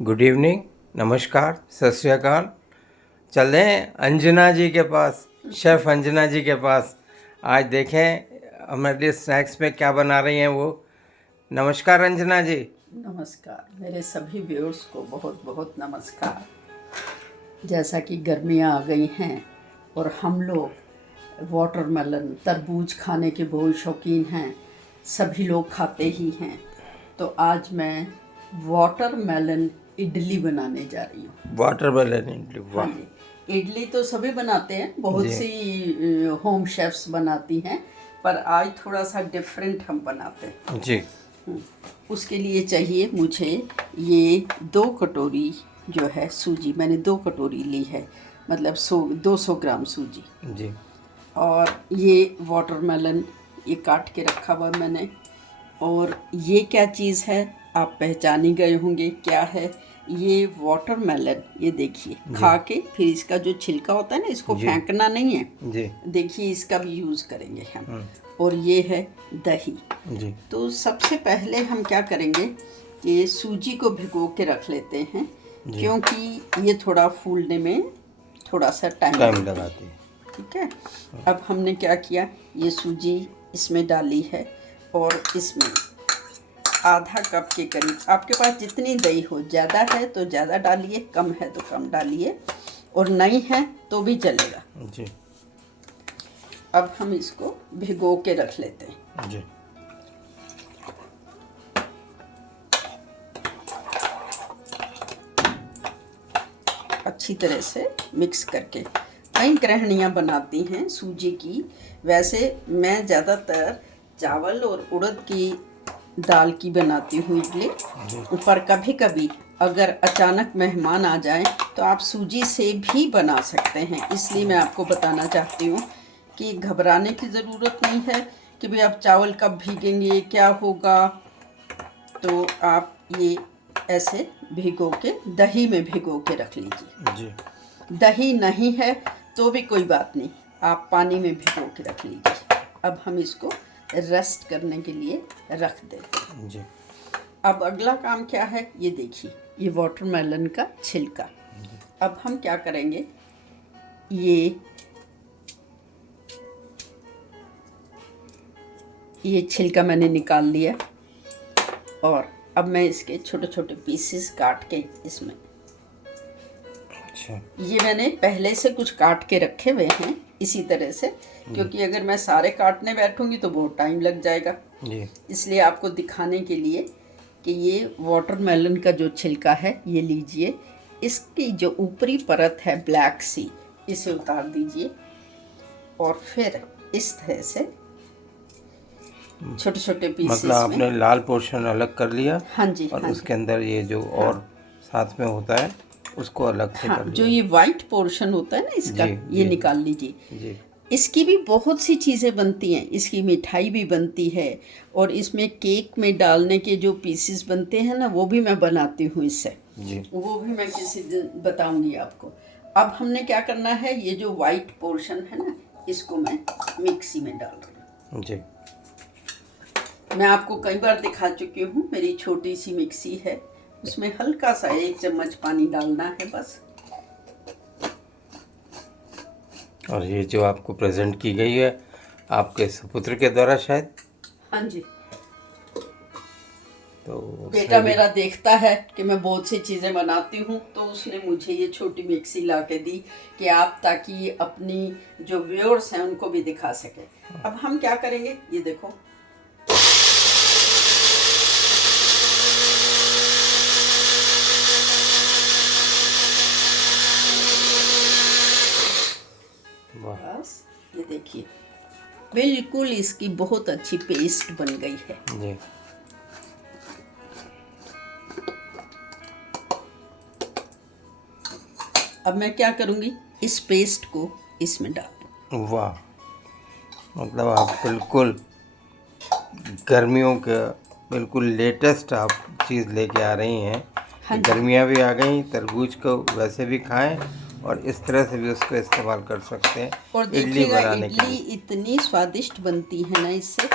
Good evening, नमस्कार, सत श्री अकाल। चल रहे हैं अंजना जी के पास, शेफ़ अंजना जी के पास। आज देखें हमारे लिए स्नैक्स में क्या बना रही हैं वो। नमस्कार अंजना जी। नमस्कार, मेरे सभी व्यूअर्स को बहुत बहुत नमस्कार। जैसा कि गर्मियाँ आ गई हैं और हम लोग वाटरमेलन तरबूज खाने के बहुत शौकीन हैं, सभी लोग खाते ही हैं। तो आज मैं वाटरमेलन इडली बनाने जा रही हूँ। वाटरमेलन इडली, हाँ वाह। जी, इडली तो सभी बनाते हैं, बहुत जी। सी होम शेफ्स बनाती हैं, पर आज थोड़ा सा डिफरेंट हम बनाते हैं जी। उसके लिए चाहिए मुझे ये 2 कटोरी जो है सूजी, मैंने 2 कटोरी ली है, मतलब 200 ग्राम सूजी। जी। और ये वाटरमेलन ये काट के रखा हुआ मैंने। और ये क्या चीज़ है आप पहचान ही गए होंगे क्या है। ये वाटरमेलन, ये देखिए, खा के फिर इसका जो छिलका होता है ना, इसको फेंकना नहीं है जी। देखिए, इसका भी यूज़ करेंगे हम। और ये है दही जी। तो सबसे पहले हम क्या करेंगे कि सूजी को भिगो के रख लेते हैं, क्योंकि ये थोड़ा फूलने में थोड़ा सा टाइम लगाती है। ठीक है। अब हमने क्या किया, ये सूजी इसमें डाली है और इसमें आधा कप के करीब, आपके पास जितनी दही हो, ज़्यादा है तो ज़्यादा डालिए, कम है तो कम डालिए, और नहीं है तो भी चलेगा जी। अब हम इसको भिगो के रख लेते हैं। जी। अच्छी तरह से मिक्स करके। कई गृहिणियाँ बनाती हैं सूजी की, वैसे मैं ज़्यादातर चावल और उड़द की दाल की बनाती हूँ इडली, पर कभी कभी अगर अचानक मेहमान आ जाएं तो आप सूजी से भी बना सकते हैं। इसलिए मैं आपको बताना चाहती हूँ कि घबराने की ज़रूरत नहीं है कि भाई आप चावल कब भीगेंगे, क्या होगा। तो आप ये ऐसे भिगो के, दही में भिगो के रख लीजिए। जी। दही नहीं है तो भी कोई बात नहीं, आप पानी में भिगो के रख लीजिए। अब हम इसको रेस्ट करने के लिए रख देते हैं। जी। अब अगला काम क्या है, ये देखिए, ये वाटरमेलन का छिलका। अब हम क्या करेंगे, ये छिलका मैंने निकाल लिया और अब मैं इसके छोटे छोटे पीसेस काट के इसमें, अच्छा, ये मैंने पहले से कुछ काट के रखे हुए हैं इसी तरह से, क्योंकि अगर मैं सारे काटने बैठूंगी तो बहुत टाइम लग जाएगा जी। इसलिए आपको दिखाने के लिए कि ये वाटरमेलन का जो छिलका है ये लीजिए, इसकी जो ऊपरी परत है ब्लैक सी, इसे उतार दीजिए और फिर इस तरह से छोटे छोटे पीसेस मतलब आपने लाल पोर्शन अलग कर लिया। हाँ जी। और हाँ उसके अंदर ये जो और साथ में होता है उसको अलग से कर लिया। जो ये वाइट पोर्शन होता है ना इसका, ये निकाल लीजिए जी। इसकी भी बहुत सी चीज़ें बनती हैं, इसकी मिठाई भी बनती है और इसमें केक में डालने के जो पीसेस बनते हैं ना, वो भी मैं बनाती हूँ इससे जी। वो भी मैं किसी दिन बताऊंगी आपको। अब हमने क्या करना है, ये जो वाइट पोर्शन है ना, इसको मैं मिक्सी में डाल रही हूँ जी। मैं आपको कई बार दिखा चुकी हूँ, मेरी छोटी सी मिक्सी है, उसमें हल्का सा 1 चम्मच पानी डालना है बस। और ये जो आपको प्रेजेंट की गई है आपके सपुत्र के द्वारा शायद। हाँ जी। तो बेटा मेरा देखता है कि मैं बहुत सी चीज़ें बनाती हूँ, तो उसने मुझे ये छोटी मिक्सी ला के दी कि आप ताकि अपनी जो व्यूअर्स हैं उनको भी दिखा सके। अब हम क्या करेंगे, ये देखो, बस ये देखिए, बिल्कुल इसकी बहुत अच्छी पेस्ट बन गई है जी। अब मैं क्या करूंगी, इस पेस्ट को इसमें डाल दूँ। वाह, मतलब आप बिल्कुल गर्मियों का बिल्कुल लेटेस्ट आप चीज़ लेके आ रही हैं। हाँ, गर्मियाँ भी आ गई, तरबूज को वैसे भी खाएं और इस तरह से भी उसको इस्तेमाल कर सकते हैं। और देखिएगा इडली इतनी स्वादिष्ट बनती है ना, इससे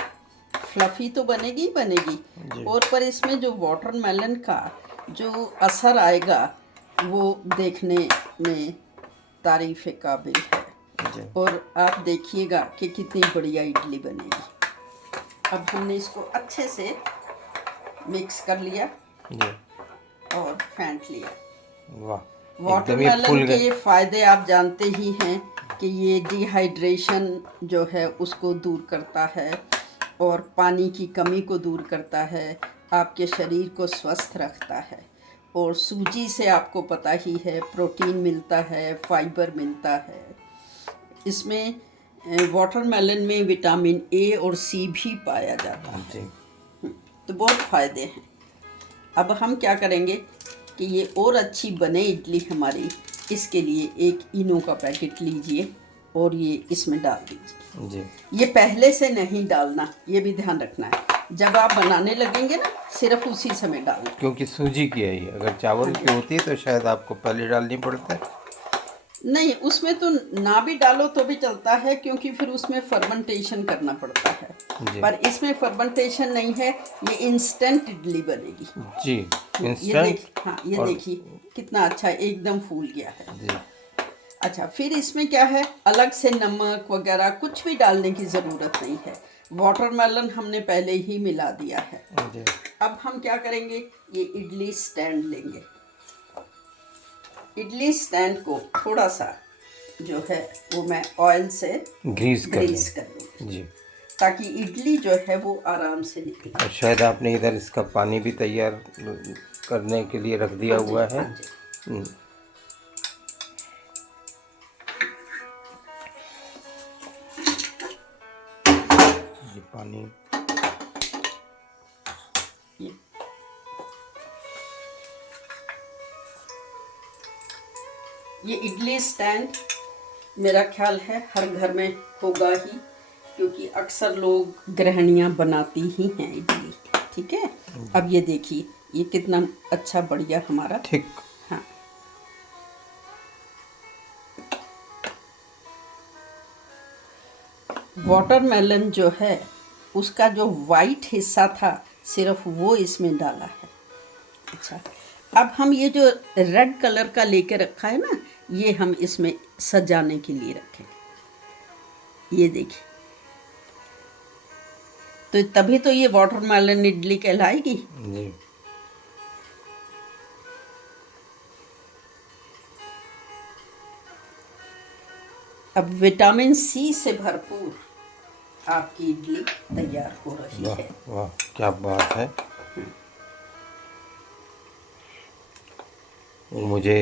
फ्लफ़ी तो बनेगी ही बनेगी, और पर इसमें जो वाटरमेलन का जो असर आएगा वो देखने में तारीफ़ काबिल है। जी और आप देखिएगा कि कितनी बढ़िया इडली बनेगी। अब हमने इसको अच्छे से मिक्स कर लिया जी। और फेंट लिया। वाह, एकदम ये वाटरमेलन फूल के गए। फ़ायदे आप जानते ही हैं कि ये डिहाइड्रेशन जो है उसको दूर करता है और पानी की कमी को दूर करता है, आपके शरीर को स्वस्थ रखता है। और सूजी से आपको पता ही है प्रोटीन मिलता है, फाइबर मिलता है। इसमें वाटरमेलन में विटामिन ए और सी भी पाया जाता है। जी तो बहुत फ़ायदे हैं। अब हम क्या करेंगे कि ये और अच्छी बने इडली हमारी, इसके लिए एक इनो का पैकेट लीजिए और ये इसमें डाल दीजिए। जी ये पहले से नहीं डालना, ये भी ध्यान रखना है। जब आप बनाने लगेंगे ना, सिर्फ उसी समय डालना। क्योंकि सूजी की है ये, अगर चावल की होती तो शायद आपको पहले डालनी पड़ता है। नहीं, उसमें तो ना भी डालो तो भी चलता है, क्योंकि फिर उसमें फर्मेंटेशन करना पड़ता है। जी पर इसमें फर्मेंटेशन नहीं है, ये इंस्टेंट इडली बनेगी। जी। ये इंस्टेंट। देखिए, हाँ ये और देखिए कितना अच्छा एकदम फूल गया है। जी अच्छा, फिर इसमें क्या है, अलग से नमक वगैरह कुछ भी डालने की ज़रूरत नहीं है। वाटरमेलन हमने पहले ही मिला दिया है। जी। अब हम क्या करेंगे, ये इडली स्टैंड लेंगे। इडली स्टैंड को थोड़ा सा जो है वो मैं ऑयल से ग्रीस कर ग्रीस लें। कर लूँगी, जी। ताकि इडली जो है वो आराम से निकले। और शायद आपने इधर इसका पानी भी तैयार करने के लिए रख दिया हाँ जी, हुआ है। हाँ जी। ये पानी। ये ये इडली स्टैंड मेरा ख्याल है हर घर में होगा ही, क्योंकि अक्सर लोग गृहिणियाँ बनाती ही हैं इडली। ठीक है, अब ये देखिए ये कितना अच्छा बढ़िया हमारा। ठीक। हाँ, वाटरमेलन जो है उसका जो वाइट हिस्सा था सिर्फ वो इसमें डाला है। अच्छा, अब हम ये जो रेड कलर का लेके रखा है ना, ये हम इसमें सजाने के लिए रखें। ये देखिए, तो तभी तो ये वाटरमेलन इडली कहलाएगी। जी अब विटामिन सी से भरपूर आपकी इडली तैयार हो रही वाह है। वाह, क्या बात है। मुझे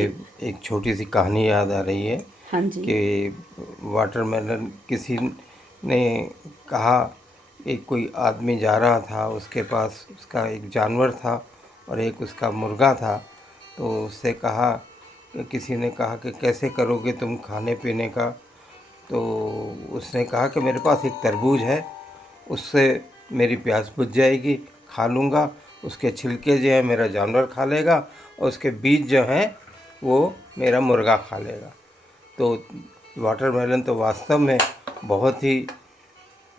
एक छोटी सी कहानी याद आ रही है हाँ जी, कि वाटरमेलन किसी ने कहा, एक कोई आदमी जा रहा था, उसके पास उसका एक जानवर था और एक उसका मुर्गा था। तो उससे कहा, किसी ने कहा कि कैसे करोगे तुम खाने पीने का। तो उसने कहा कि मेरे पास एक तरबूज है, उससे मेरी प्यास बुझ जाएगी, खा लूँगा। उसके छिलके जो है मेरा जानवर खा लेगा और उसके बीज जो हैं वो मेरा मुर्गा खा लेगा। तो वाटरमेलन तो वास्तव में बहुत ही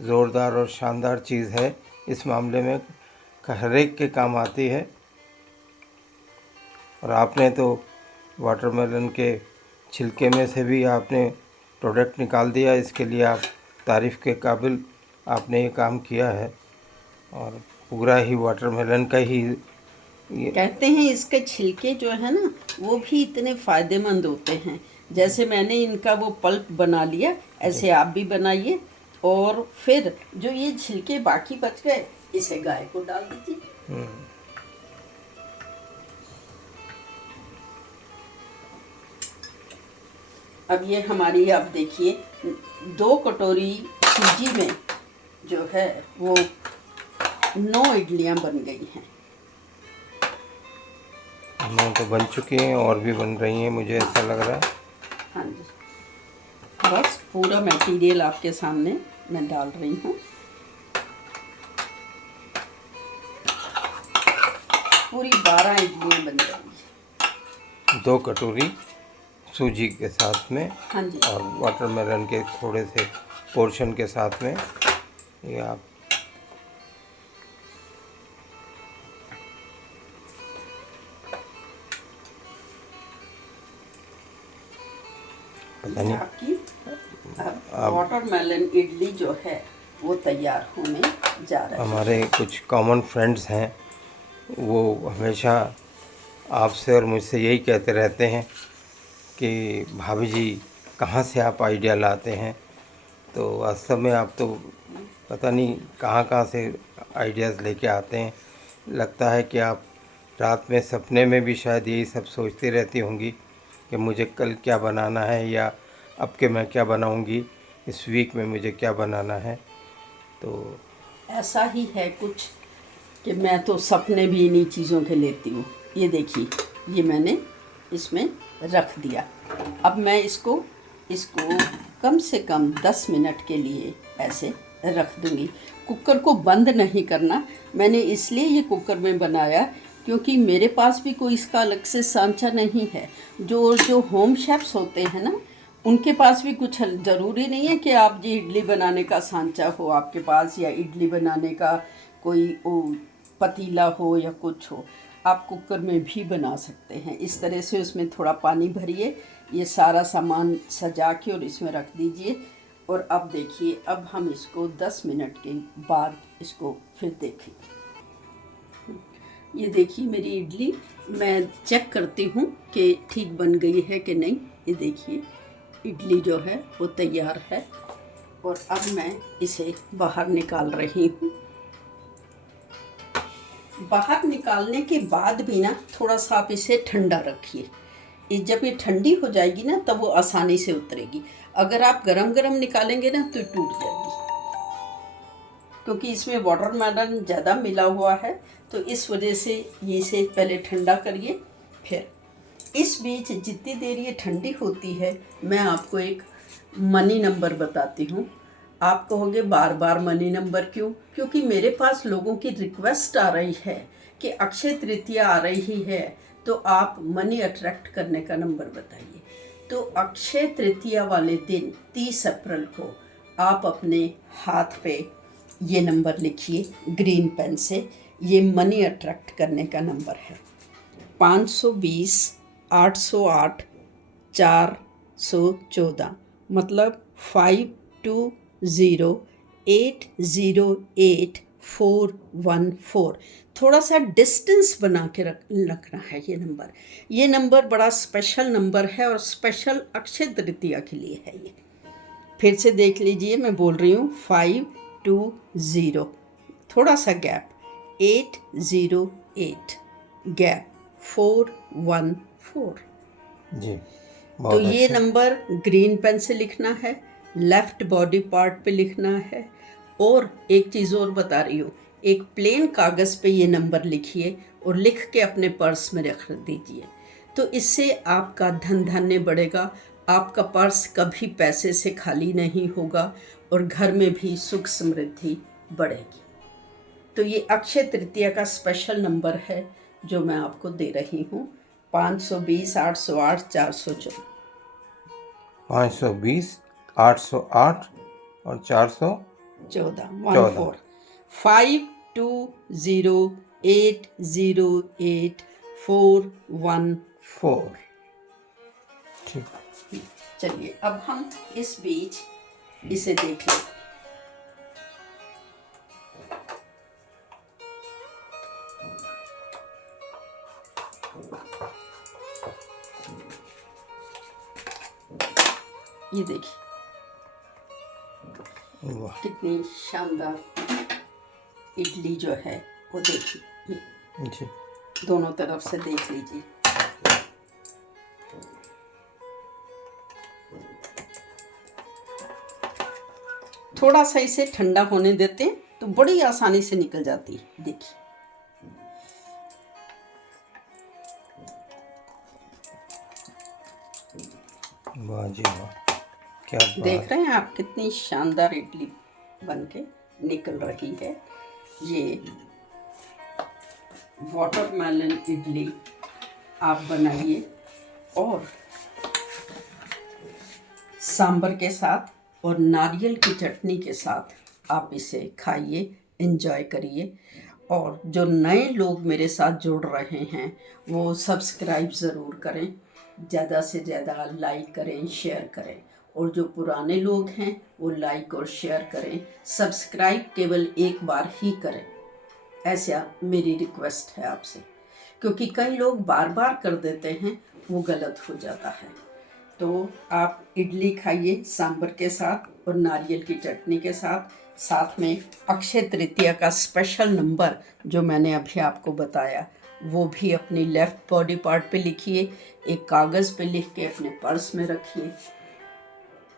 ज़ोरदार और शानदार चीज़ है, इस मामले में हर एक के काम आती है। और आपने तो वाटरमेलन के छिलके में से भी आपने प्रोडक्ट निकाल दिया, इसके लिए आप तारीफ़ के काबिल आपने ये काम किया है। और पूरा ही वाटरमेलन का ही कहते हैं इसके छिलके जो है ना वो भी इतने फायदेमंद होते हैं। जैसे मैंने इनका वो पल्प बना लिया, ऐसे आप भी बनाइए। और फिर जो ये छिलके बाकी बच गए, इसे गाय को डाल दीजिए। अब ये हमारी, आप देखिए 2 कटोरी सूजी में जो है वो 9 इडलियां बन गई हैं। 9 तो बन चुकी हैं और भी बन रही हैं, मुझे ऐसा लग रहा है। हाँ जी, बस पूरा मटेरियल आपके सामने मैं डाल रही हूँ। पूरी 12 इडलियाँ बन जाएंगी 2 कटोरी सूजी के साथ में हाँ जी। और वाटरमेलन के थोड़े से पोर्शन के साथ में ये आप पता नहीं। आपकी वाटरमेलन इडली जो है वो तैयार होने जा रहा है। हमारे कुछ कॉमन फ्रेंड्स हैं, वो हमेशा आपसे और मुझसे यही कहते रहते हैं कि भाभी जी कहाँ से आप आइडिया लाते हैं। तो वास्तव में आप तो पता नहीं कहाँ कहाँ से आइडियाज़ लेके आते हैं। लगता है कि आप रात में सपने में भी शायद यही सब सोचती रहती होंगी कि मुझे कल क्या बनाना है, या अब के मैं क्या बनाऊंगी, इस वीक में मुझे क्या बनाना है। तो ऐसा ही है कुछ कि मैं तो सपने भी इन्हीं चीज़ों के लेती हूँ। ये देखिए, ये मैंने इसमें रख दिया। अब मैं इसको कम से कम 10 मिनट के लिए ऐसे रख दूँगी। कुकर को बंद नहीं करना। मैंने इसलिए ये कुकर में बनाया क्योंकि मेरे पास भी कोई इसका अलग से सांचा नहीं है। जो होम शेफ्स होते हैं ना, उनके पास भी कुछ ज़रूरी नहीं है कि आप जी इडली बनाने का सांचा हो आपके पास, या इडली बनाने का कोई पतीला हो या कुछ हो। आप कुकर में भी बना सकते हैं। इस तरह से उसमें थोड़ा पानी भरिए, ये सारा सामान सजा के और इसमें रख दीजिए। और अब देखिए, अब हम इसको 10 मिनट के बाद इसको फिर देखें। ये देखिए मेरी इडली, मैं चेक करती हूँ कि ठीक बन गई है कि नहीं। ये देखिए इडली जो है वो तैयार है और अब मैं इसे बाहर निकाल रही हूँ। बाहर निकालने के बाद भी ना थोड़ा सा आप इसे ठंडा रखिए। जब ये ठंडी हो जाएगी ना तब वो आसानी से उतरेगी। अगर आप गरम गरम निकालेंगे ना तो टूट जाएगी, क्योंकि इसमें वाटरमेलन ज़्यादा मिला हुआ है। तो इस वजह से ये इसे पहले ठंडा करिए। फिर इस बीच जितनी देर ये ठंडी होती है, मैं आपको एक मनी नंबर बताती हूँ। आप कहोगे बार बार मनी नंबर क्यों? क्योंकि मेरे पास लोगों की रिक्वेस्ट आ रही है कि अक्षय तृतीया आ रही है, तो आप मनी अट्रैक्ट करने का नंबर बताइए। तो अक्षय तृतीया वाले दिन 30 अप्रैल को आप अपने हाथ पे ये नंबर लिखिए ग्रीन पेन से। ये मनी अट्रैक्ट करने का नंबर है 520 808 414, मतलब 520808 थोड़ा सा डिस्टेंस बना के रखना है ये नंबर बड़ा स्पेशल नंबर है और स्पेशल अक्षय तृतीया के लिए है ये। फिर से देख लीजिए, मैं बोल रही हूँ 520, थोड़ा सा गैप 808, गैप 414 जी तो बहुत ये अच्छा। नंबर ग्रीन पेन से लिखना है, लेफ्ट बॉडी पार्ट पे लिखना है। और एक चीज़ और बता रही हूँ, एक प्लेन कागज़ पे ये नंबर लिखिए और लिख के अपने पर्स में रख दीजिए। तो इससे आपका धन धान्य बढ़ेगा, आपका पर्स कभी पैसे से खाली नहीं होगा और घर में भी सुख समृद्धि बढ़ेगी। तो ये अक्षय तृतीया का स्पेशल नंबर है जो मैं आपको दे रही हूँ, 520 808 414। 520 808 और 414। 520808 414। ठीक। चलिए अब हम इस बीच इसे देख लें। ये देखिए वाह कितनी शानदार इडली जो है वो देखिए, ये जी दोनों तरफ से देख लीजिए। थोड़ा सा इसे ठंडा होने देते हैं तो बड़ी आसानी से निकल जाती है। देखिए वाह जी वाह, क्या देख बात। रहे हैं आप कितनी शानदार इडली बनके निकल रही है। ये वाटरमेलन इडली आप बनाइए और सांभर के साथ और नारियल की चटनी के साथ आप इसे खाइए, एंजॉय करिए। और जो नए लोग मेरे साथ जुड़ रहे हैं वो सब्सक्राइब ज़रूर करें। ज़्यादा से ज़्यादा लाइक करें, शेयर करें। और जो पुराने लोग हैं वो लाइक और शेयर करें, सब्सक्राइब केवल एक बार ही करें। ऐसा मेरी रिक्वेस्ट है आपसे, क्योंकि कई लोग बार बार कर देते हैं, वो गलत हो जाता है। तो आप इडली खाइए सांभर के साथ और नारियल की चटनी के साथ। साथ में अक्षय तृतीया का स्पेशल नंबर जो मैंने अभी आपको बताया, वो भी अपनी लेफ्ट बॉडी पार्ट पे लिखिए, एक कागज़ पे लिख के अपने पर्स में रखिए,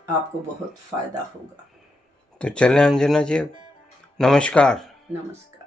आपको बहुत फ़ायदा होगा। तो चलें अंजना जी, नमस्कार। नमस्कार।